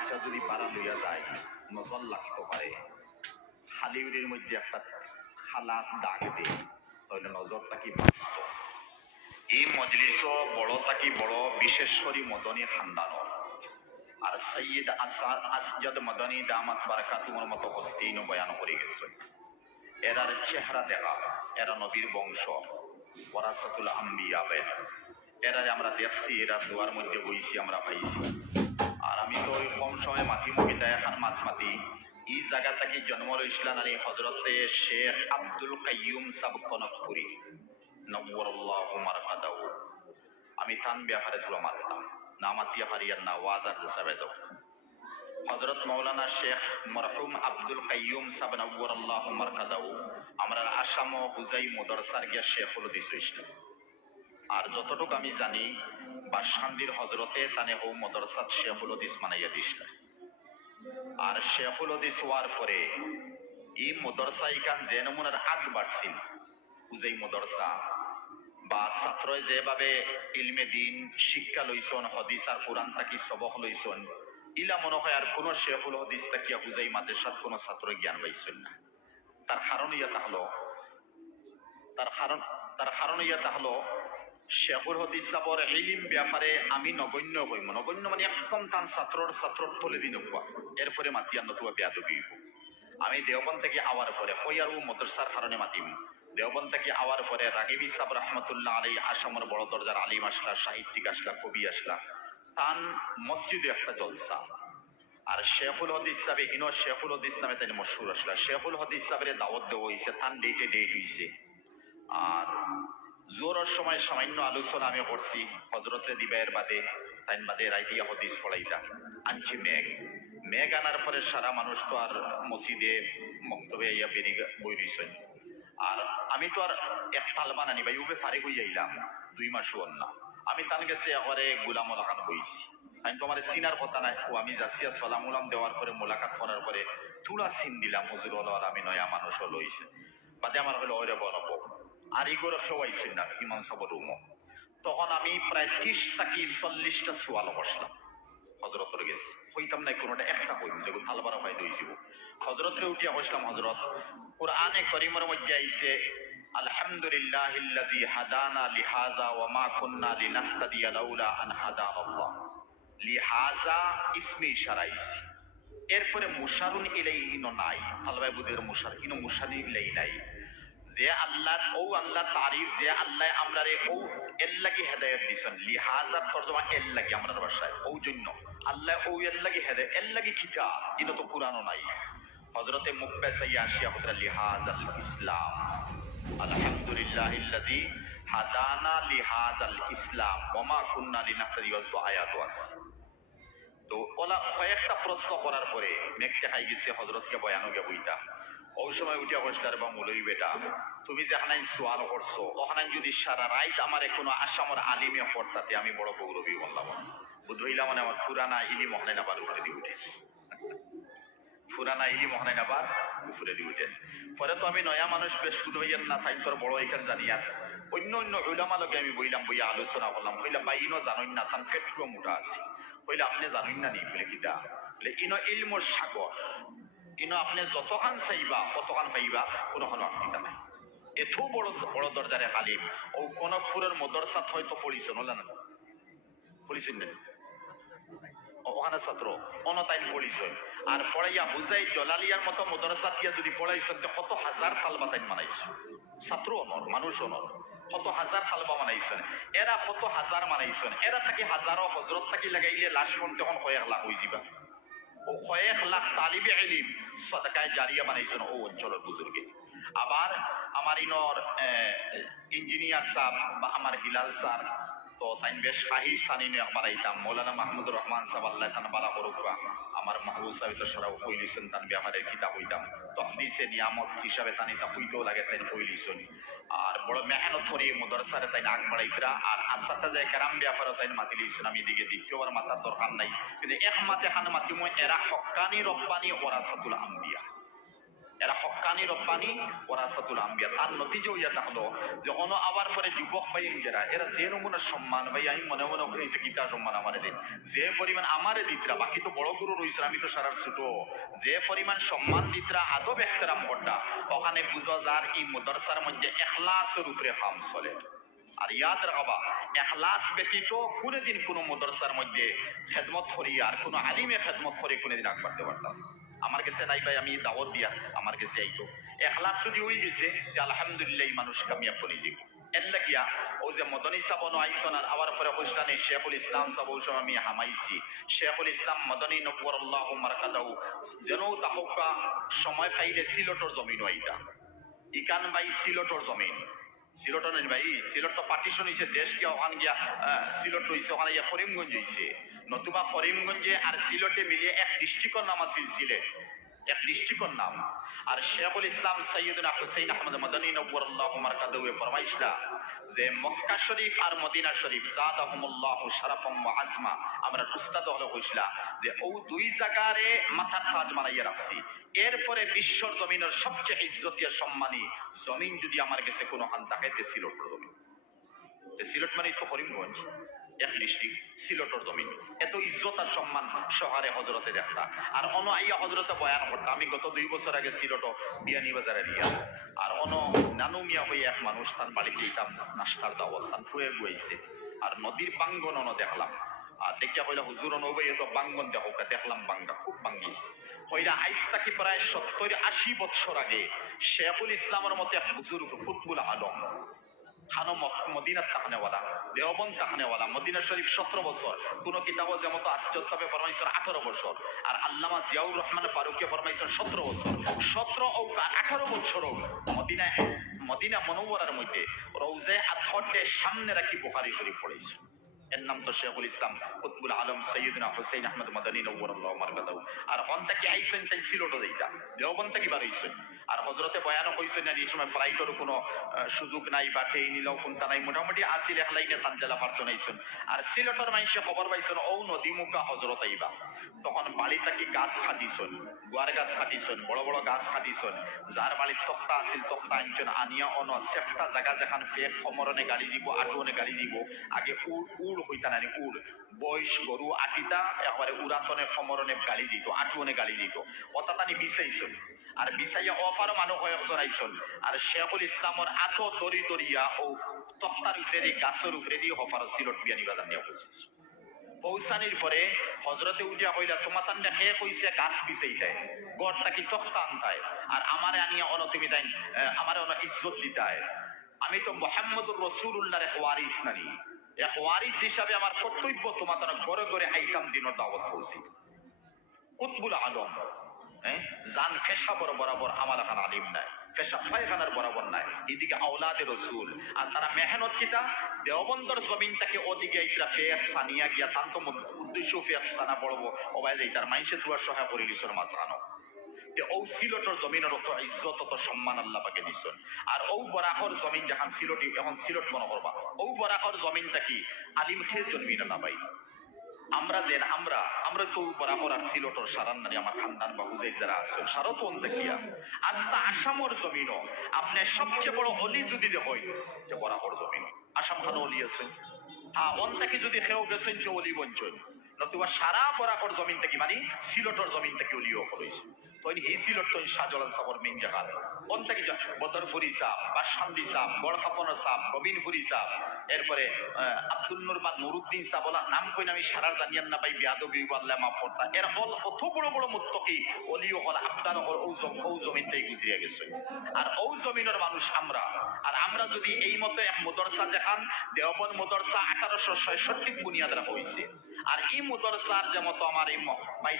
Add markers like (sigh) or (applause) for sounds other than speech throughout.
বাচ্চা যদি পারা লইয়া যায়, নজর লাগতে পারে। হালিউডের মধ্যে একটা খালাত দাগ দে, তাহলে নজরটা কি বাঁচত? এই মজলিস বড় তাকি বড়? বিশেষ করে মদনী খানদান আর সৈয়দ আসা- আসজাদ মদনী দামাত বারাকাতুমর মতো হস্তিন বয়ান করে গেছে। এরার চেহারা দেখা, এরা নবীর বংশ। ওরাসাতুল আম্বিয়া এরারে আমরা দেখছি এরার দুয়ার মধ্যে বইছি, আমরা পাইছি। আর আমি তো ওই কম সময় মাতি মুখিতা এখন মাত মাতি। এই জায়গা থেকে জন্ম লইছিলেন আর হজরতে শেখ আব্দুল কাইয়ুম সাব কনকপুরি। নব্বরুল্লাহ মারকাদাউ আমি তান ব্যাপারে ধুলো মারতাম না মাতিয়া পারিয়ার না ওয়াজার হিসাবে যাও হজরত মৌলানা শেখ মরহুম আব্দুল কাইয়ুম সাব নব্বরুল্লাহ মারকাদাউ আমরা আসাম হুজাই মদরসার গিয়া শেখুল দিস হইছিলাম আর যতটুকু আমি জানি বাসখান্দির হজরতে তানে হৌ মদরসাত শেখুল হদিস মানাইয়া দিছিল আর শেখুল হদিস হওয়ার পরে এই মদরসা ইকান যে নমুনার আগ বাড়ছিল উজাই মদরসা বা ছাত্রই যেভাবে ইলমে দিন, শিক্ষা লইছন, হদিস আর কোরআন তাকি সবক লইছন, ইলা মনে হয় আর কোন শেখুল হদিস তাকিয়া হুজাই মাদ্রাসাত কোন ছাত্র জ্ঞান পাইছেন না। তার কারণ ইয়া তাহলো, তার কারণ তার কারণ ইয়া তাহলো শেখুল হদিস সাবর ইলিম ব্যাপারে আমি নগণ্য হইম নগণ্য মানে একদম তান ছাত্রর ছাত্র তলে দিন এরপরে মাতিয়ান নতুবা বেয়া হইব আমি দেওবন থেকে আওয়ার পরে হইয়ারু মদরসার কারণে মাতিম। দেওবন থেকে আওয়ার পরে রাগিবি সাহ রহমতুল্লাহ আলী আসামের বড় দরজার আলিম আসলা সাহিত্যিক আসলা কবি আসলা তান মসজিদে একটা জলসা আর শেখুল হদিস সাহেব হিনো শেখুল হদিস নামে তাই মশহুর আসলা শেখুল হদিস সাহেবের দাওয়াত দেওয়া হয়েছে তান ডেটে ডেট হয়েছে আর জোরের সময় সামান্য আলোচনা আমি করছি। হজরতে দিবাইয়ের বাদে তাইন বাদে রাইতিয়া হদিস পড়াইতা। আনছি মেঘ। মেঘ আনার পরে সারা মানুষ তো আর মসজিদে মক্তবে ইয়া বেরিয়ে বই রইছেন আর আমি তো আর এক ভাই উবে ফারে হইয়া দুই মাস হল না। আমি তান গেছে একবারে গুলাম লাগান বইছি। আমি তো আমার সিনার কথা নাই। ও আমি যাচ্ছিয়া সালাম উলাম দেওয়ার পরে, মোলাকাত করার পরে তুলা সিন দিলাম, হুজুর আমি নয়া মানুষ লইছে। বাদে আমার হলো, ওরে আর না সাবর তখন আমি প্রায় ত্রিশ থাকি চল্লিশটা সোয়াল বসলাম। গেছি। হইতাম কোনোটা, একটা হজরতরে উঠিয়া বসলাম হজরত মধ্যে আইছে আলহামদুলিল্লাহ ইল্লাযী হাদানা লিহাযা ওয়া মা কুন্না লিনাহতাদিয়া লাউলা আন ইশারাইছি এরপরে মুশারুন ইলাইহি নাই। তালবাই বুদের মুশার ইনো মুশারি ইলাই নাই। যে আল্লাহ ও আল্লাহ তারিফ, যে আল্লাহ আমরা রে ও এর লাগি হেদায়ত দিছেন। লিহাজার তর্জমা এর লাগি, আমরা ভাষায় ও জন্য। আল্লাহ ও এর লাগি হেদায়ত এর লাগি কিতা ইনো তো কুরআনও নাই। হযরতে মুকবে সাইয়া আসিয়া হযরত লিহাজ আল ইসলাম। আলহামদুলিল্লাহ ইল্লাযী হাদানা লিহাজ আল ইসলাম ওয়া মা কুন্না লিনাহতাদিয়া ওয়া আয়াত ওয়াস তো ওলা কয়েকটা প্রশ্ন করার পরে, মেঘটা খাই গেছে হজরতকে বয়ানকে বইতা ওই সময় মুলই বেটা, তুমি যে হানাই সোয়াল করছ, ওখানে যদি সারা রাইট আমার কোনো আসামর আলিমে আমি বড় গৌরবী বললাম মানে আমার ফুরানা ইলি নাবার উপরে দিয়ে উঠে। ফুরানা ইলি নাবার উপরে দিয়ে উঠে। পরে তো আমি নয়া মানুষ বেশ বুধইয়ার না তাই তোর বড় এখানে জানিয়া অন্য অন্য উলামালকে আমি বইলাম, বইয়া আলোচনা করলাম। হইলাম বা ইনো জানই না, তান ফেটকুলো মোটা আছে। হইলে আপনি জানেন না নি? বলে, কিতা? বলে, ইনো ইলমর সাগর। ইনো আপনি যতখান চাইবা অতখান পাইবা কোনোখানো আপনিতা নাই। এত বড় বড় দরজারে হালিম ও কোন ফুরের মদরসাত হয়তো পড়িছেন হলে না? পড়িছেন না ওখানে ছাত্র পড়িছেন আর জলালিয়ার মতো যদি পড়াইছেন তো কত হাজার তালবা তাইন মানাইছে। ছাত্র অনর মানুষ অনর কত হাজার হালবা মানাইছেন এরা কত হাজার মানাইছেন এরা থাকি হাজারো হজরত থাকি লাগাইলে লাশ ফোন তখন কয়েক লাখ হয়ে যাবা ও কয়েক লাখ তালিবে এলিম সদকায় জারিয়া বানাইছেন ও অঞ্চলের বুজুর্গে। আবার আমার ইনর ইঞ্জিনিয়ার সাহ বা আমার হিলাল স্যার তো তাই বেশ শাহি স্থানী বাড়াইতাম মৌলানা মাহমুদুর রহমান সাহেব আল্লাহ তান বালা করুকা আমার মাহবুব সাহেব তো সরাও কইলিছেন তান ব্যাপারের কিতাব হইতাম। তো হাদিসে নিয়ামত হিসাবে তানি তা হইতেও লাগে তাই কইলিছেন আর বড় মেহনত করি মদরসারে তাই আগ বাড়াইতরা আর আসাতে যায় কেরাম ব্যাপারে তাই মাতি লিছেন আমি দিকে দ্বিতীয়বার মাতার দরকার নাই। কিন্তু এক মাতে খান মাতি মই এরা হকানি রব্বানি ওরাসাতুল আম্বিয়া। এরা হক্কানি রব্বানি ওরাসাতুল আম্বিয়া। তার নতিজা ইয়া থাকল যে অন আবার পরে যুবক ভাই যারা এরা যে নমুনার সম্মান ভাই, আমি মনে মনে করি এটা গীতা সম্মান আমারে দিন। যে পরিমাণ আমারে দিতরা, বাকি তো বড় গুরু রইছে, আমি তো সারার ছোট। যে পরিমাণ সম্মান দিতরা, আদব এহতেরাম করতা, ওখানে বুঝা যার এই মুদারসার মধ্যে এখলাসের উপরে হাম চলে। আর ইয়াদ রাখবা, এখলাস ব্যতীত কোনোদিন কোনো মুদারসার মধ্যে খেদমত করি আর কোনো আলিমে খেদমত করে কোনোদিন আগ বাড়তে পারতাম। আমার কাছে নাই ভাই, আমি দাওয়াত দিয়া আমার কাছে আইতো। এখলাস যদি হয়ে গেছে, যে আলহামদুলিল্লাহ মানুষ কামিয়াব বলে এর লাগিয়া, ও যে মদনী সাবন আইসন আর আবার পরে হুস্তানে শেখুল ইসলাম সাব ওসব আমি হামাইছি। শেখুল ইসলাম মদনী নব্বর আল্লাহ মারকাদাউ, যেন তাহকা সময় ফাইলে সিলটর জমিন আইতা। ইকান বাই সিলটর জমিন। সিলট নেই ভাই। সিলট তো পার্টিশন হয়েছে দেশ গিয়া ওখান গিয়া সিলট রয়েছে ওখানে গিয়া করিমগঞ্জ হয়েছে নতুবা করিমগঞ্জে আর সিলটে মিলিয়ে এক ডিস্ট্রিক্টর নাম আছিল সিলেট। এক ডিস্ট্রিক্টর নাম। আর শেখুল ইসলাম সৈয়দনা হুসেইন আহমদ মদনী ফরমাইশরা যে মক্কা শরীফ আর মদিনা শরীফ আজমা। আমরা যে ও দুই জায়গারে মাথার তাজ রাখছি। এরপরে বিশ্বর জমিনের সবচেয়ে ইজ্জতীয় সম্মানী জমিন যদি আমার কাছে কোনো হান থাকে তে সিলট তে সিলট মানে তো করিমগঞ্জ আর নাস্তার আর নদীর বাঙ্গন অন দেখলাম। আর দেখিয়া কইলা, হুজুর নবই বাঙ্গন দেখো দেখলাম বাঙ্গা, খুব বাঙ্গিস। কইরা, আইস তাকি প্রায় সত্তর আশি বছর আগে শেখুল ইসলামের মতে হুজুর ফুটবুল আলম। মদিনার তাহানেওয়ালা দেওবন তাহানেওয়ালা মদিনা শরীফ সতেরো বছর। কোন কিতাব যেমন ফরমাইছেন আঠারো বছর। আর আল্লামা জিয়াউর রহমান ফারুকে ফরমাইছেন সতেরো বছর। সতেরো ও আঠারো বছর মদিনায়, মদিনা মনোবরার মধ্যে রৌজে সামনে রাখি বুখারি শরীফ পড়েছে। এর নাম তো শেখুল ইসলাম, কুতবুল আলম, সৈয়দনা হুসেইন আহমদ মদনী নব্বর আল্লাহ মার্কাদাউ আর হন তাকি আইসেন তাই সিলোটো দেইতা দেওবন তাকি বার হইছেন আর হজরতে বয়ানও কইছেন না, এই সময় ফ্লাইটেরও কোনো সুযোগ নাই বা ট্রেন নিলেও কোনটা নাই। মোটামুটি আসিল, এক লাইনে তানজালা পারছেন আইছেন। আর সিলেটর মানুষে খবর পাইছেন ও নদী মুখা হজরত আইবা। তখন বাড়ি তাকি গাছ খাটিছেন গুয়ার গাছ খাটিছেন বড় বড় গাছ খাটিছেন যার বাড়ির তক্তা আছিল, তক্তা আনছেন, আনিয়া অন সেফটা জায়গা যেখান ফেক সমরণে গাড়ি যাব আটুনে গাড়ি যাব আগে উড় উড় হইতা নানি উড়। বয়স গরু আটিতা একবারে উড়াতনে সমরণে গাড়ি যেত আটুনে গাড়ি যেত অতাতানি বিচাইছেন আর বিচাইয়া অফারও মানুহ কয়েকজন আইসন আর শেখুল ইসলামর আত দরি দরিয়া ও তক্তার উপরে দিয়ে গাছের উপরে দিয়ে হফার সিলট বিয়ানি বাজার নিয়ে পৌঁছেছে পৌঁছানির পরে হজরতে উঠিয়া কইলা তোমার তান দেখে কইছে গাছ বিচাইতাই গড়টা কি তখতা আনতায় আর আমারে আনিয়া অন তুমি তাই আমারে অন ইজ্জত দিতায় আমি তো মোহাম্মদুর রসুল্লাহর এক ওয়ারিস নানি এক ওয়ারিস হিসাবে আমার কর্তব্য গড়ে গড়ে আইতাম দাওয়াত কুতবুল আলম জান ফেসা বড় বরাবর আমার আলিম নাই, ফেসা পায়খানার বরাবর নাই, এদিকে আওলাদে রসুল। আর তারা মেহনত কিতা? দেওবন্দর জমিন তাকে ওদিকে এইটা ফেস সানিয়া গিয়া তান তো মু- উদ্দেশ্য ফেস সানা পড়ব ওবাই তার মাইসে সহায় করে মাঝখানো যে ও অত ইজ্জত অত আল্লাহ পাকে জমিন সিলটি, এখন মনে জমিন আলিম খেয়ে জন্মি না ভাই? আমরা যে, আমরা আমরা তো বরাবর আর সিলটর সারান নারী আমার খানদান বা হুজাই যারা সারও তো আস্তা আসামর জমিনও আপনি সবচেয়ে বড় অলি যদি হয় যে বরাবর জমিন। আসাম খান অলি আছে হ্যাঁ অন্তাকে যদি খেয়েও গেছেন যে অলি বঞ্চন নতুবা সারা বরাবর জমিন থেকে মানে সিলটর জমিন থেকে অলিও করেছে তো এই সিলট তো শাহজালাল সাহর মেইন জায়গা অন থেকে যা এরপরে আব্দুল নুরুদ্দিন সাহ বলা নাম কই আমি সারার জানিয়ান না পাই, বিয়াদবি আল্লাহ মা এর হল অত বড় বড় মুত্তকি অলিও হল হল ও গুজরিয়া গেছে। আর ও জমিনের মানুষ আমরা। আর আমরা যদি এই মতো এক মুদরসা যেখান দেওবন মুদরসা আঠারোশো ছয়ষট্টি বুনিয়াদ রাখা হয়েছে আর এই মুদরসার যে মতো আমার এই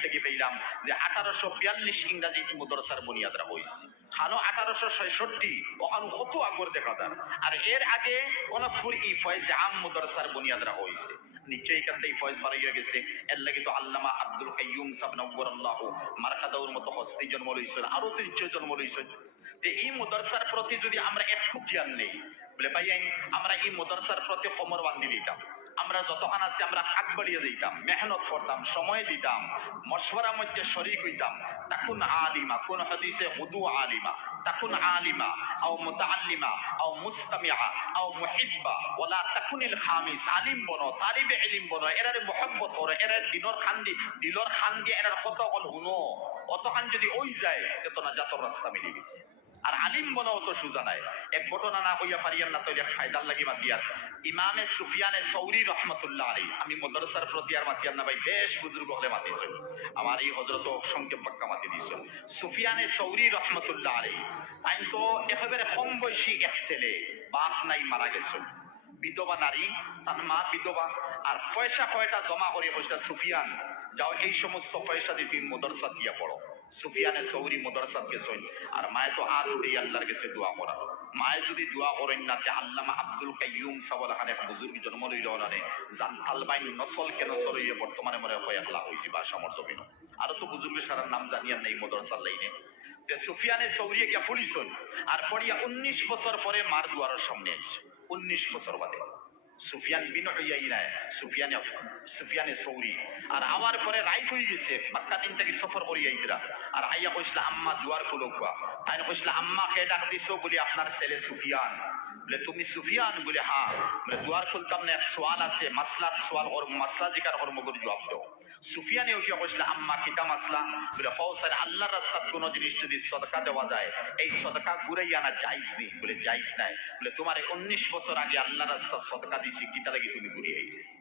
থেকে পেলাম যে আঠারোশো বিয়াল্লিশ ইংরাজি মুদরসার বুনিয়াদ হয়েছে খানো আঠারোশো ছয়ষট্টি, ওখানে কত আগর দেখা যার। আর এর আগে কনকপুর এই ফয়েজ আম মুদরসার বুনিয়াদ রাখা হয়েছে এখান থেকে ফয়েজ গেছে। এর লাগে তো আল্লামা আব্দুল আল্লাহ মার্কাদাউর মতো হস্তি জন্ম লইছেন আরও তো নিশ্চয় জন্ম লইছেন। এই মুদরসার প্রতি যদি আমরা একটু জ্ঞান নেই, বলে ভাই আমরা এই মুদরসার প্রতি সমর বান্ধি দিতাম আমরা যতক্ষণ আছি, আমরা হাত বাড়িয়ে দিতাম, মেহনত করতাম, সময় দিতাম, মশওয়ারার মধ্যে শরিক হইতাম। তাকুন আলিমা, কোন হাদিসে হুদু আলিমা, তাকুন আলিমা, আও মুতাআল্লিমা, আও মুস্তামিআ, আও মুহিব্বা, ওয়ালা তাকুনিল খামিস, আলিম বনো, তালিবে ইলম বনো, এরারে মুহাব্বত করো এরার দিনর খান্দি, দিলর খান্দি, এরার কত কল হুনো? অতখান যদি ওই যায় তো না জাতর রাস্তা মিলে গেছে আর আলিম বলা অত সুজা নাই। এক ঘটনা না হইয়া পারিয়ান না তৈরি ফায়দার লাগি মাতিয়ার ইমামে সুফিয়ানে সৌরি রহমতুল্লাহ আলী আমি মদরসার প্রতি আর মাতিয়ার না ভাই, বেশ বুজুর্গ হলে মাতিছিল আমার এই হজরত সংক্ষেপ বাক্কা মাতি দিছিল সুফিয়ানে সৌরি রহমতুল্লাহ আলী আইন তো একেবারে কম বয়সী এক ছেলে, বাপ নাই মারা গেছিল বিধবা নারী, তার মা বিধবা। আর পয়সা কয়টা জমা করে বসটা সুফিয়ান? যাও এই সমস্ত পয়সা দিয়ে তুমি মদরসা দিয়া পড়ো। সুফিয়ানে সৌরি মদরসাত গেছেন আর মায়ে তো হাত উঠে আল্লাহর কাছে দোয়া করা। মায়ে যদি দোয়া করেন না, তে আল্লামা আব্দুল কাইয়ুম সাবল খানে বুজুর্গ জন্ম লইল ওনারে। জান তালবাইন নসল কে নসল হইয়ে বর্তমানে মনে হয় একলা হয়েছি বা সমর জমিন আরও তো বুজুর্গ সারার নাম জানিয়ার নেই মদরসার লাইনে। তে সুফিয়ানে সৌরিয়ে গিয়া ফুলিছন আর ফড়িয়া উনিশ বছর পরে মার দুয়ারের সামনে আইছে। উনিশ বছর বাদে। সুফিয়ান বিন উয়াইনা সুফিয়ানে সুফিয়ানে সৌরি। আর আমার পরে রাইত হয়ে গেছে? বাক্কা দিন থেকে সফর করি আইতরা। আর আইয়া কইছিল আম্মা দুয়ার খুলো কুয়া। তাই কইছিল আম্মা খেয়ে ডাক দিছো বলি আপনার ছেলে সুফিয়ান। বলে, তুমি সুফিয়ান? বলে হ্যাঁ। বলে, দুয়ার খুলতাম না, সোয়াল আছে, মাসলা, সোয়াল ওর মাসলা জিকার ওর মগর জবাব দাও। কইসলা, আম্মা কিতা মাসলা? বলে, হও স্যার, আল্লাহর রাস্তাত কোনো জিনিস যদি সদকা দেওয়া যায়, এই সদকা ঘুরাই আনা যাইজ নেই। বলে যাইজ নাই। বলে, তোমার উনিশ বছর আগে আল্লাহ রাস্তার সদকা দিছি কিতা লাগি তুমি ঘুরিয়ে আইলে?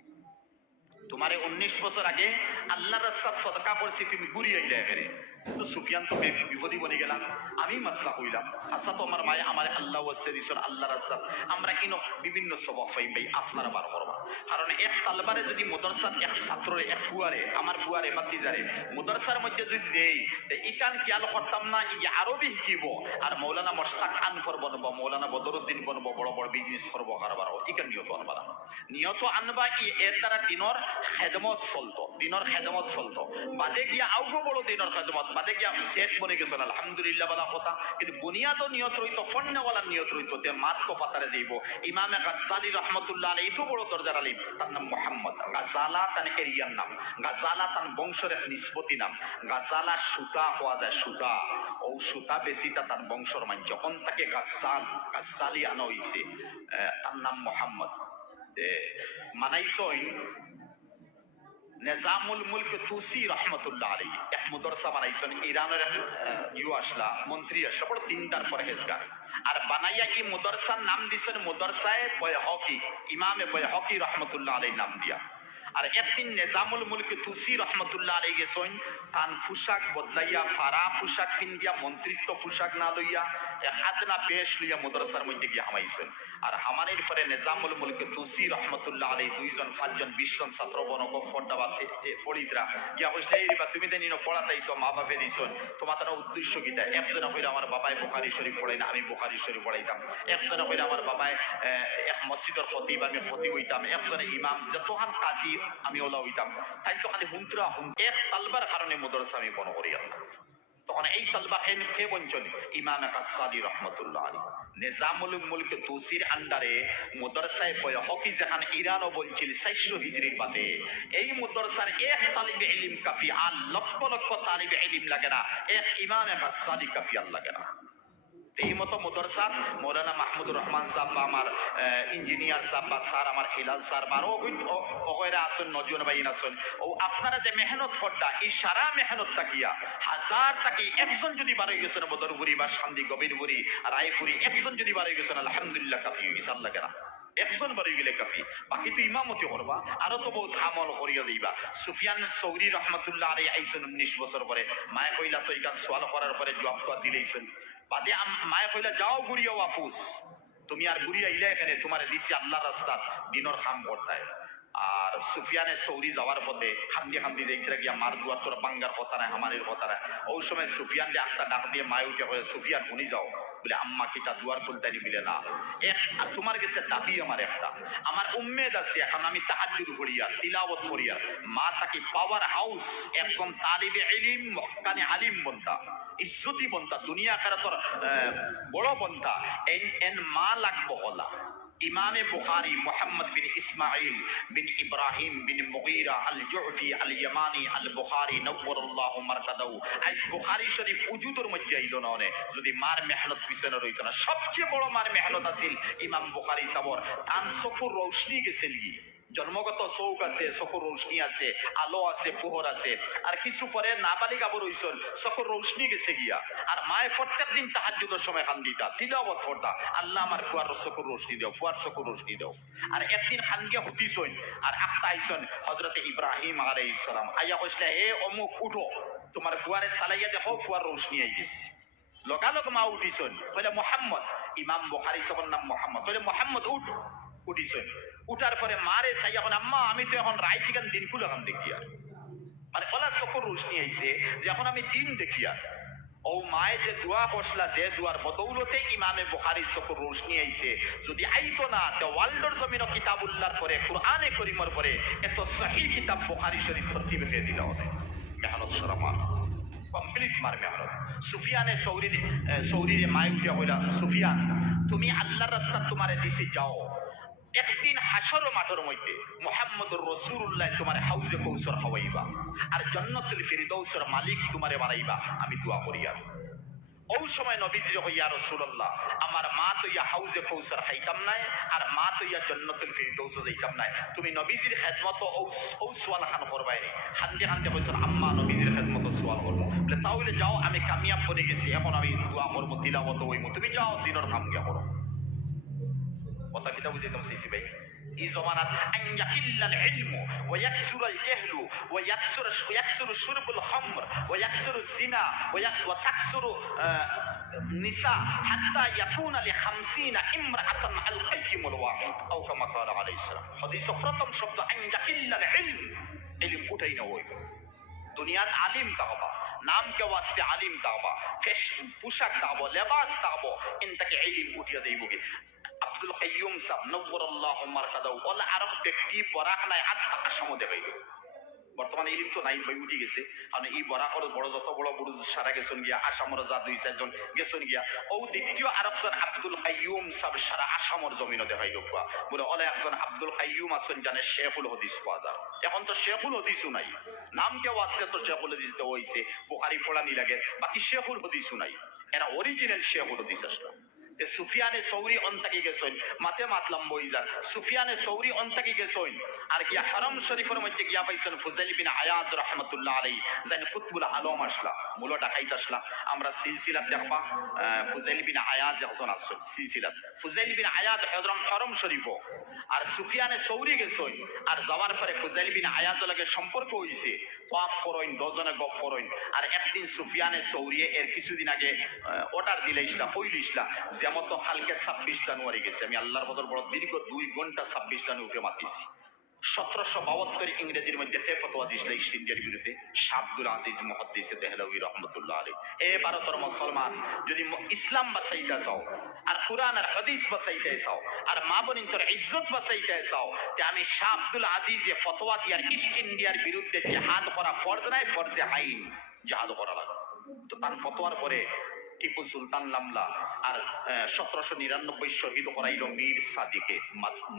তোমারে উনিশ বছর আগে আল্লাহ রাস্তার সদকা করছি, তুমি ঘুরিয়ে আইলে এখানে। তো সুফিয়ান তো বে- বিপদী বনে গেলাম। আমি মাসলা কইলাম আচ্ছা তো আমার মায়ে আমার আল্লাহ ওয়াস্তে দিছেন আল্লাহ রাস্তা। আমরা ইনো বিভিন্ন সবক পাই ভাই, আপনারা বার করবা। কারণ এক তালবারে যদি মদরসার এক ছাত্ররে, এক ফুয়ারে, আমার ফুয়ারে বাতি যারে মদরসার মধ্যে যদি দেই ইকান খেয়াল করতাম না ই আরবি শিকিব আর মৌলানা মোশতাক আনফর বনব, মৌলানা বদরুদ্দিন বনব, বড় বড় বিজনেস করব, কারবার ইকান নিয়ত আনবা নিয়ত আনবা ই এর দ্বারা দিনর খেদমত চলতো, দিনর খেদমত চলতো। বাদে গিয়া আউগো বড় দিনর খেদমত বাদে গিয়া সেট বনে গেছিল আলহামদুলিল্লাহ বলা কথা। কিন্তু বুনিয়াদও নিয়ত রইতো ফন্নওয়ালার নিয়ত রইতো তে মাত তো পাতারে যাইব। ইমামে গাজ্জালি রহমতুল্লাহ আলাই তো বড় দরজার আলিম, তার নাম মোহাম্মদ। গাজালা তান এরিয়ার নাম। গাজালা তান বংশের এক নিষ্পতি নাম। গাজালা সুতা হওয়া যায় সুতা। ও সুতা বেশিটা তার বংশর মান যখন তাকে গাজ্জাল, গাজ্জালি আনা হইছে তার নাম মোহাম্মদ। তে মানাইছই নিজামুল মুলক তুসি রহমতুল্লাহ আলী এক মুদরসা বানাইছেন ইরানের ইউ আসলা, মন্ত্রী আসলা, বড় দিনদার পরহেজগার। আর বানাইয়া কি মুদরসার নাম দিছেন? মুদরসায় বয়হকি, ইমামে বয়হকি রহমতুল্লাহ আলী নাম দিয়া। আর একদিন নিজামুল মুলক তুসি রহমতুল্লাহ আলী গেছেন তান ফুসাক বদলাইয়া, ফারা ফুসাক ফিন্দিয়া, মন্ত্রিত্ব ফুসাক না লইয়া, এক হাত না বেশ লইয়া মুদরসার মধ্যে গিয়ে হামাইছেন। আর হামানির পরে নিজামুল মুলক তুসি রহমতুল্লাহ আলী দুইজন, পাঁচজন, বিশজন ছাত্র বনক ফড্ডা ফরিদরা গিয়া কইস এই রিবা, তুমি দেন পড়াতাইছো, মা বাপে দিছন। তোমার তারা উদ্দেশ্য কিটা একজনে কইলে আমার বাবাই বুখারি শরীফ পড়াই না, আমি বুখারি শরীফ পড়াইতাম। একজনে কইলে আমার বাবাই এক মসজিদের খতিব, আমি খতিব হইতাম। একজনে ইমাম যতখান কাজী আমি ওলা হইতাম তাই তো খালি হুমত্রা হুম এক তালবার কারণে মুদরসা আমি বন করি তখন এই তালবা খেন কে বঞ্চন ইমাম কাসাদি রহমতুল্লাহ আলী নিজামুল মুলক তুসির আন্ডারে হকি যেখান ইরানও বলছিল, চারশো হিজরির বাদে। এই মুদরসার এক তালিবে ইলিম কাফি, আর লক্ষ লক্ষ তালিবে লাগে না। এক ইমাম কাসাদি কাফি আর লাগে না। এই মতো মুদরসাত মৌলানা মাহমুদুর রহমান সাহেব বা আমার ইঞ্জিনিয়ার সাহেব বা স্যার, আমার হিলাল স্যার বা আরও অগয়রা আসুন নজন বাইন আসুন ও আপনারা যে মেহনত করডা এই সারা মেহনত তাকিয়া হাজার তাকি একজন যদি বারো গেছেন বদরপুরি বা শান্তি গভীরপুরি রায়পুরি, একজন যদি বারো গেছেন, আলহামদুলিল্লাহ কাফি আল্লাহ কেনা একজন বাড়ি গেলে কাফি। বাকি তো ইমামতি করবা, আরও তো বহুত আমল করিয়া দিবা। সুফিয়ান সৌরি রহমতুল্লাহ আলাই আইসেন উনিশ বছর পরে। মায়ে কইলা তো ইকান সোয়াল করার পরে জবাব তো দিলেইছেন। বাদে মায়ে কইলা, যাও ওয়াপুস তুমি আর গুড়িয়া ইলে এখানে তোমার দিছি আল্লাহ রাস্তা দিনর খাম করতায় আর সুফিয়ানে সৌরি যাওয়ার পথে খান্দি খান্দি দেখতে গিয়া, মার দুয়ার তোর বাঙ্গার নাই, হামারের নাই। ওই সময় সুফিয়ান দিয়ে আস্তা ডাক দিয়ে মায় উঠে সুফিয়ান, উনি যাও। বলে, আম্মা কি তা দুয়ার খুলতে নিবিলে না? এক তোমার কাছে দাবি আমার একটা। আমার উম্মেদ আছে, এখন আমি তাহাজ্জুদ করিয়া তিলাওয়াত করিয়া মা তাকে পাওয়ার হাউস একজন তালিবে এলিম মহকানে আলিম বন্তা, ইজ্জতি বন্তা, দুনিয়া আখারাতর বড় বন্তা। এন এন মা লাগবো হলা। ইমামে বুখারি মোহাম্মদ বিন ইসমাইল বিন ইব্রাহিম বিন মুগিরা আল জুফি আল ইয়ামানি আল বুখারি নব্বরুল্লাহ মারকাদাউ আইস বুখারি শরীফ উজুদের মধ্যে আইল না অনে যদি মার মেহনত পিছনে রইত না সবচেয়ে বড় মার মেহনত আছিল ইমাম বুখারি সাবর তান চকুর রৌশনি গেছিল কি জন্মগত চৌক আছে চকুর রৌশনি আছে, আলো আছে পোহর আছে। আর কিছু পরে নাবালিক আবর হইছন চকুর রৌশনি গেছে গিয়া। আর মায়ে প্রত্যেক দিন তাহাজ্জুদের সময় খান দিতা তিলাওয়াত করতা আল্লাহ আমার ফুয়ার চকুর রৌশনি দাও ফুয়ার চকুর রৌশনি দাও আর একদিন খান দিয়া হুতিছইন আর আখতা আইছন হযরতে ইব্রাহিম আলাইহিস সালাম। আইয়া কইসলে হে অমুক, উঠো। তোমার ফুয়ারে সালাইয়া দেখো ফুয়ার রৌশনি আই গেছে। লগালগ মা উঠিছন কইলে মোহাম্মদ, ইমাম বুখারী সবার নাম মোহাম্মদ। কইলে মোহাম্মদ, উঠ। উঠিছেন উঠার পরে মারে চাই, এখন আম্মা, আমি তো এখন রায় ঠিকান দিন খুলে এখন দেখি আর মানে কলা চকুর রোশনি আইছে যে এখন আমি দিন দেখি আর ও মায়ে যে দোয়া করছিলা যে দুয়ার বদৌলতে ইমামে বুখারী চকুর রোশনি আইছে যদি আইতো না, তে ওয়ার্ল্ডর জমিন কিতাবুল্লাহর পরে কুরআনে করিমর পরে এত সহি কিতাব বুখারী শরীফ তরতিবে খেয়ে দিলা হবে মেহনত সরমান কমপ্লিট মার মেহনত। সুফিয়ানে সৌরির সৌরিরে মায় উঠিয়া কইলা সুফিয়ান তুমি আল্লাহর রাস্তা তোমারে দিছি যাও। একদিন হাসর মাঠের মধ্যে মোহাম্মদুর রসুল্লাহ তোমার হাউজে কৌসর হওয়াইবা আর জন্নতুল ফিরদৌসর মালিক তোমারে বানাইবা, আমি দোয়া করি আর। ওই সময় নবীজি হইয়া রসুল্লাহ আমার মা তো ইয়া হাউজে কৌসর খাইতাম নাই আর মা তো ইয়া জন্নতুল ফিরদৌস যাইতাম নাই। তুমি নবীজির খেদমত ও সোয়াল খান করবাই নি খান্দে খান্দে কইছেন, আম্মা নবীজির খেদমত সোয়াল করব। তাহলে যাও, আমি কামিয়াব বনে গেছি, এখন আমি দোয়া করব তিলাবত হইমু। তুমি যাও, দিনের কাম গিয়া করো। কথা কিতা বুঝাইতাম চাইছি ভাই এই জমানাত আন ইয়াকিল্লাল ইলমু ওয়া ইয়াকসুরাল জাহলু ওয়া ইয়াকসুর ইয়াকসুরু শুরবুল খামর ওয়া ইয়াকসুরু জিনা ওয়া ইয়াক- ওয়া তাকসুরু আহ, নিসা হাত্তা ইয়াকুনা লি 50 ইমরাআতান আল কাইয়িমুল ওয়াহিদ আও কামা ক্বালা আলাইহিস সালাম হাদিস প্রথম শব্দ আন ইয়াকিল্লাল ইলম ইলম উঠাই না হইল দুনিয়াত আলিম তাহবা নাম কে ওয়াস্তে আলিম তাহবা ফেশ পোশাক তাহবো লেবাস তাহবো ইনতাকে ইলিম উঠিয়া দেইবগে আব্দুল কাইয়ুম সাহ ওলা ব্যক্তি নাই দেখাইল। বর্তমানে তো নাই উঠি গেছে। কারণ এই বড় যত বড় বড় সারা গেছেন গিয়া, আসামর যা দুই চারজন গেছেন গিয়া। ও দ্বিতীয় আব্দুল কাইয়ুম সাহ সারা আসামর বলে একজন আব্দুল কাইয়ুম আছেন জানে শেখুল হদিস পাওয়া এখন তো শেখুল হদিসও নাই। নাম কেউ আসলে তো শেখুল হদিস দেওয়া হয়েছে বুখারি ফোড়ানি লাগে। বাকি শেখুল হদিসও নাই। এরা অরিজিনাল শেখুল হদিস আসলো। তে সুফিয়ানে সৌরি অন্তাকি গেছইন মাতে মাতলাম বইজার সুফিয়ানে সৌরি অন্তাকি গেছইন আর গিয়া হারাম শরীফের মধ্যে গিয়া পাইছেন ফুজাইল বিন আয়াজ রাহমাতুল্লাহ আলাইহি। জানি কুতুবুল আলম আসলা মূল ডাকাইত আসলা। আমরা সিলসিলাত দেখবা ফুজাইল বিন আয়াজ একজন আসছেন সিলসিলাত। ফুজাইল বিন আয়াজ হযরম হরম শরীফ আর সুফিয়ানে সৌরি গেছইন আর যাওয়ার পরে ফুজাইল বিন আয়াজ লাগে সম্পর্ক হইছে তোয়াফ করইন দজনে গফ করইন আর একদিন সুফিয়ানে সৌরিয়ে এর কিছুদিন আগে অর্ডার দিলে ইসলা কইল ইসলা যেমন তো কালকে ছাব্বিশ জানুয়ারি গেছে। আমি আল্লাহর বদল বড় দীর্ঘ দুই ঘণ্টা ছাব্বিশ জানুয়ারি উঠে মাতিছি সতেরোশো বাহাত্তর ইংরেজির মধ্যে ফে ফতোয়া দিছিল ইস্ট ইন্ডিয়ার বিরুদ্ধে। শাব্দুল আজিজ মহাদ্দিসে দেহলভি রহমতুল্লাহ আলী এ ভারতের মুসলমান, যদি ইসলাম বাঁচাইতে চাও, আর কোরআন আর হাদিস বাঁচাইতে চাও, আর মা বোনিন তোর ইজ্জত বাঁচাইতে চাও, তে আমি আব্দুল আজিজে ফতোয়া দিয়ার ইস্ট ইন্ডিয়ার বিরুদ্ধে জেহাদ করা ফরজ নাই, ফরজে আইন জেহাদ করা লাগে তো তার ফতোয়ার পরে টিপু সুলতান লামলা আর সতেরোশো নিরানব্বই শহীদ করাইল মীর সাদিকে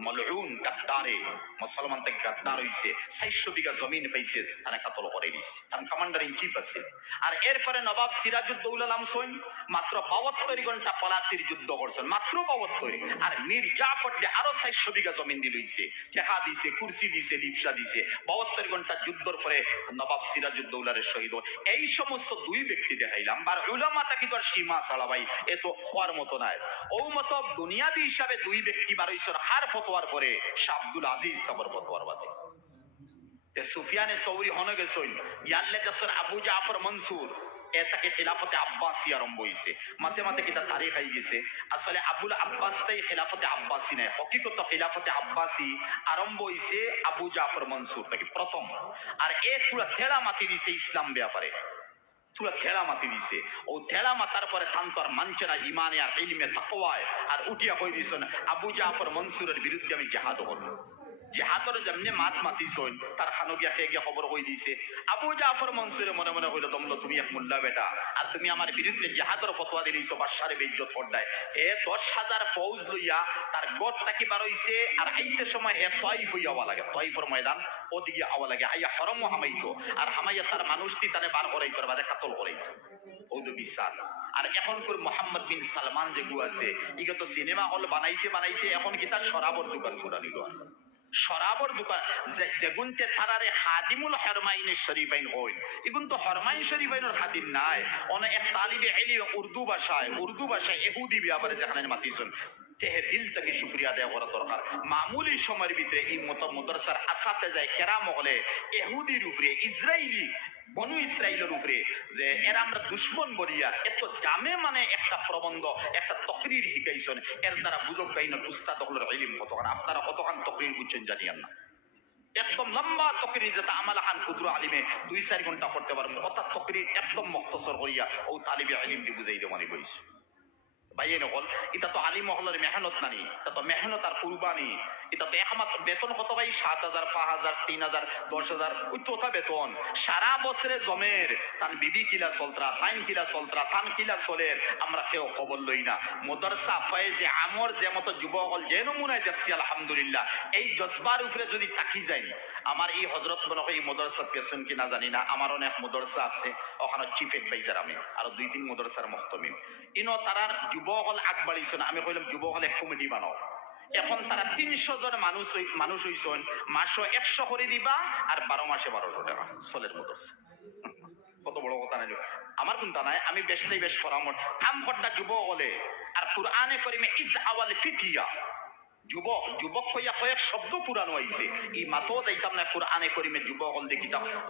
মলউন গাদ্দারে, মুসলমান থেকে গাদ্দার হইছে, চারশো বিঘা জমিন পাইছে তারা কাতল করে দিছে তার কমান্ডার ইন চিফ আছে। আর এরপরে নবাব সিরাজউদ্দৌলা নামসইন মাত্র বাহাত্তর ঘণ্টা পলাশির যুদ্ধ করছেন, মাত্র বাহাত্তর। আর মীর জাফর যে আরও চারশো বিঘা জমিন দিল হইছে টেকা দিছে, কুরসি দিছে, লিপসা দিছে, বাহাত্তর ঘণ্টা যুদ্ধর পরে নবাব সিরাজউদ্দৌলারের শহীদ এই সমস্ত দুই ব্যক্তি দেখাইলাম বার উলামা তাকি তো আর সীমা ছাড়া এ তো হওয়ার মতো নাই। ও মতো দুনিয়াবি হিসাবে দুই ব্যক্তি বারইশর হার ফতোয়ার পরে শাহ আব্দুল আজিজ সাবর ফতোয়ার বাদে। সুফিয়ানে সৌরি হনে ইয়াল্লে দেশের আবু জাফর মনসুর। এটাকে খিলাফতে আব্বাসি আরম্ভ হইছে। মাতে মাতে কিতা তারিখ আই গেছে। আসলে আবুল আব্বাস তাই খিলাফতে আব্বাসি নাই। হকিকত খিলাফতে আব্বাসি আরম্ভ হইছে আবু জাফর মনসুর থেকে প্রথম। আর এ পুরা মাতি দিছে ইসলাম ব্যাপারে। পুরা ঠেলা মাতি দিছে। ও ঠেলা মাতার পরে তান্তর মানছে না ইমানে আর ইলমে তাকওয়ায় আর উঠিয়া কই দিছেন আবু জাফর মনসুরের বিরুদ্ধে আমি জাহাদ করব। জেহাদর যেমনি মাত মাতিছইন, তার খানো গিয়া খেয়ে গিয়া খবর কই আবু জাফর মনসুরে মনে মনে তুমি এক বেটা। আর তুমি আমার বিরুদ্ধে ফতোয়া বেজ্জত হে দশ হাজার ফৌজ লইয়া তার গড় বার হইছে আর সময় হে তয়ফ হইয়া লাগে। তয়ফর ময়দান ওদিকে লাগে। হামাইতো আর হামাইয়া তার মানুষটি বার করাইতো আর বাদে কাতল করাইতো ওদু বিশ্বাস। আর করে মোহাম্মদ বিন সালমান আছে, ইগে তো সিনেমা হল বানাইতে বানাইতে এখন কি তার শরাবর দোকান খোলা নিল। শরাবর দোকান যেগুনতে তারারে হাদিমুল হরমাইন শরীফাইন হইন। এগুন তো হরমাইন শরীফাইনের হাদিম নাই। অন এক তালিবে এলি উর্দু ভাষায় উর্দু ভাষায় এহুদি ব্যাপারে যেখানে মাতিছেন। তেহে দিল থেকে শুক্রিয়া দেওয়া করা দরকার। মামুলি সময়ের ভিতরে এই মত মদরসার আসাতে যায় কেরাম হলে এহুদির উপরে ইসরায়েলি বনু ইসরায়েলের উপরে যে এরা আমরা দুশ্মন বলিয়া এত জামে মানে একটা প্রবন্ধ, একটা তকরির হিকাইছেন এর দ্বারা বুঝক পাইন উস্তাদ হলের ইলিম কতখান, আপনারা কতখান তকরির বুঝছেন জানিয়ান না। একদম লম্বা তকরি যেটা আমাল খান ক্ষুদ্র আলিমে দুই চারি ঘণ্টা করতে পারব, অর্থাৎ তকরির একদম মক্তসর করিয়া ও তালিবে আলিম দিয়ে বুঝাই দেওয়ানি বইছে। নকল এটা তো আলিম মহলের মেহনত নানি এটা তো মেহনত আর কুরবানি এটা তো একমাত্র বেতন কত ভাই? সাত হাজার, পাঁচ হাজার, তিন হাজার, দশ হাজার, ওই তো বেতন। সারা বছরে জমের, তান বিবি কিলা কিলা তান কিলা চলের, আমরা কেউ খবর লই না। মদরসা ফয়েজে আমর যে মতো হল, যে নমুনায় দেখছি, আলহামদুলিল্লাহ। এই জজবার উপরে যদি তাকি যাই, আমার এই হজরত মনে হয় এই মদরসা গেছেন কি না জানি না আমার অনেক মদরসা আছে, ওখানে চিফ এডভাইজার আমি, আর দুই তিন মদরসার মহতমিম ইনো তারার যুবক হল আগবাড়িছে না? আমি কইলাম যুবক হল এক কমিটি বানাও এখন তারা তিনশো জন মানুষ মানুষ হইছেন মাসও একশো করে দিবা আর বারো মাসে বারোশো টাকা। চলের মদরসা (laughs) কত বড় কথা নাই। আমার কোনটা নাই? আমি বেশ বেশ কাম যুবক হলে আর কুরআনে করিমে ইস আওয়াল যুবক যুবক কইয়া কয়েক শব্দ পুরানো হইছে এই মাতো যাইতাম না কোরআনে করিমে যুবক হল দেখি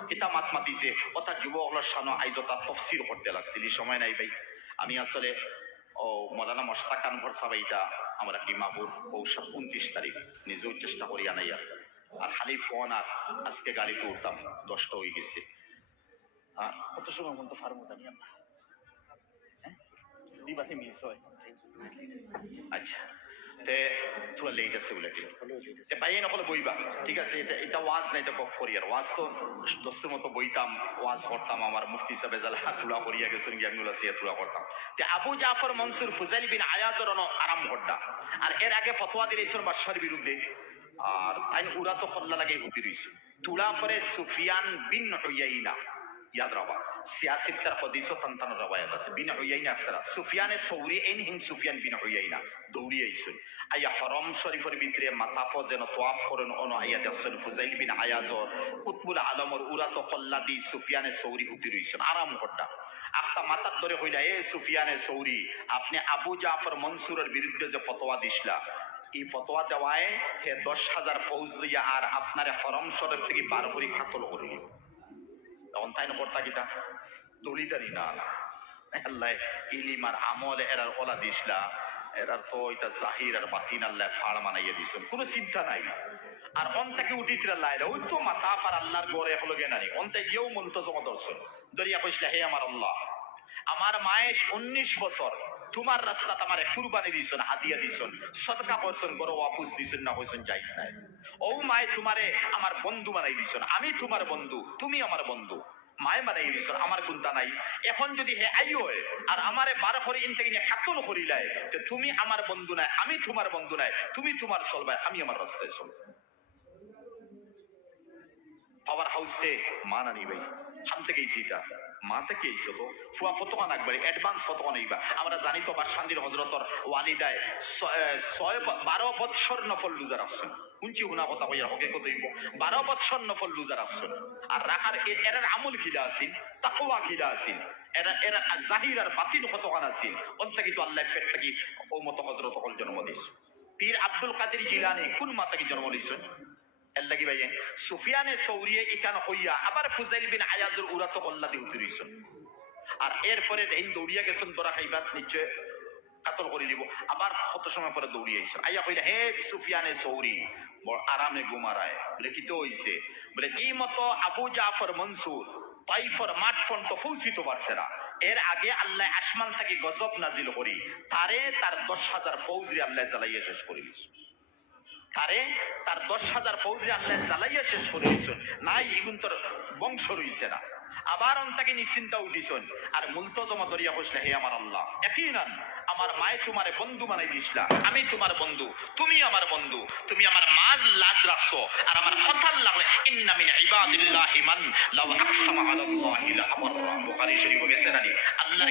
কিতা মাত মাতিছে। অর্থাৎ যুবক হলের সানো আইজতা তফসির করতে লাগছিল। সময় নাই ভাই। আমি আসলে ও মৌলানা মোশতাক কানভর সাবাইটা আমরা ডিমাপুর পৌষা উনত্রিশ তারিখ। নিজেও চেষ্টা করি আনাইয়া। আর খালি ফোন আর আজকে গাড়িতে উঠতাম, দশটা হয়ে গেছে। কত সময় মতো ফার্মো জানি আমরা? হ্যাঁ? মিস হয়। আচ্ছা। তে তোরা লেট আছে বলে। কি তে পাইয়ে নকলে বইবা। ঠিক আছে, এটা এটা ওয়াজ নাই তো কফ ওয়াজ তো। দোস্তের মতো বইতাম, ওয়াজ করতাম, আমার মুফতি সাহেব জাল হাতুলা করিয়া গেছেন গিয়ানুল আসিয়া তুলা করতাম। তে আবু জাফর, মনসুর ফুজাইল বিন আয়াজর আরাম করডা আর এর আগে ফতোয়া দিলেছেন বাদশার বিরুদ্ধে। আর তাই উরা তো খল্লা লাগে হুতি রইছে। তুলা করে সুফিয়ান বিন উয়াইনা ইয়াদ রাবা সিয়াসিত তার হদিস ও তান্তান রবায়াত আছে। বিন উয়াইনা আসরা সুফিয়ানে সৌরি এন হিন সুফিয়ান বিন দৌড়ি আইয়া হরম শরীফের ভিতরে মাতাফ যেন তোয়াফ করেন অন ফুজাইল বিন আয়াজর কুতবুল আলমর উরা তো কল্লা দি সুফিয়ানে সৌরি রইছেন। আরাম আখতা মাতার হইলা, এ সুফিয়ানে সৌরি, আপনি আবু জাফর মনসুরের বিরুদ্ধে যে ফতোয়া দিসলা এই ফতোয়া দেওয়ায় হে দশ হাজার ফৌজ লইয়া আর আপনারে হরম শরীফ থেকে বার করে করিল তখন তাই না কর্তা কিতা? দলিতারি না আল্লাহ, ইলিম আর আমল এরার ওলা দিসলা। এরার তো এটা জাহির আর বাতিন আল্লাহ ফাড় মানাইয়া দিছেন কোনো চিন্তা নাই। আর অন থেকে উঠিতিরা লাইলা, ওই তো মাথা ফার আল্লাহর গড়ে হলো গেনানি অন থেকে গিয়েও জমা দর্শন দরিয়া কইসলা, হে আমার আল্লাহ, আমার মায়ের উনিশ বছর তোমার রাস্তা আমারে কুরবানি দিছেন হাতিয়া দিছেন সদকা করছেন গরো ওয়াপুস দিছেন না হইছেন যাইস নাই। ও মায়ে তোমারে আমার বন্ধু বানাই দিছেন আমি তোমার বন্ধু, তুমি আমার বন্ধু, মায়ে বানাই দিছেন আমার কোনটা নাই। এখন যদি হে আইও আর আমারে বার করে ইন থেকে নিয়ে কাতল করিলাই তো তুমি আমার বন্ধু নাই, আমি তোমার বন্ধু নাই, তুমি তোমার চলবাই আমি আমার রাস্তায় চলব পাওয়ার হাউসে মা নানি ভাই খান থেকে এইটা মা থেকে এইছো তো ফুয়া ফতোয়া নাকবারি অ্যাডভান্স আমরা জানি তো বা শান্তির হজরতর ওয়ালিদায় ছয় বারো বৎসর নফল আসছেন। শুনা কথা হকে কত বারো বৎসর নফল আসছেন। আর রাখার আমল এরা এরা জাহির আর তো আল্লাহ ফের থাকি ও মতো হজরত হল জন্ম দিস পীর আব্দুল কাদের জিলানি কোন মাতাকে জন্ম দিয়েছেন এল্লাগি ভাইয়েন সুফিয়ানে সৌরিয়ে ইকান হইয়া আবার ফুজাইল বিন আয়াজুর উরাত কল্লাদি হুতি রইছেন আর এরপরে দেহিন দৌড়িয়া গেছেন তোরা খাইবার, নিশ্চয় কাতল করে দিব। আবার কত সময় পরে দৌড়িয়ে আইসেন আইয়া হে সুফিয়ানে সৌরি, বড় আরামে ঘুমারায় বলে, কি হইছে? বলে, এই মতো আবু জাফর মনসুর তাইফর তো পারছে না। এর আগে আল্লাহ আসমান থেকে গজব নাজিল করি, তারে তার দশ হাজার ফৌজরি আল্লাহ জ্বালাইয়া শেষ করে দিয়েছে তারে তার দশ হাজার ফৌজি আল্লাহ জ্বালাইয়া শেষ করে দিয়েছেন নাই এগুন তোর বংশ না। আবার উঠিছেন। আর মূলত জমা দরিয়া বসলে, হে আমার আল্লাহ একই নান আমার মায়ে তোমারে বন্ধু বানাই দিছিলা আমি তোমার বন্ধু, তুমি আমার বন্ধু, তুমি আমার মার লাজ রাখছো। আর আমার হতাল লাগলে, ইন্না মিন ইবাদিল্লাহি লাউ আকসামা আলাল্লাহি লা বুখারী আল্লাহর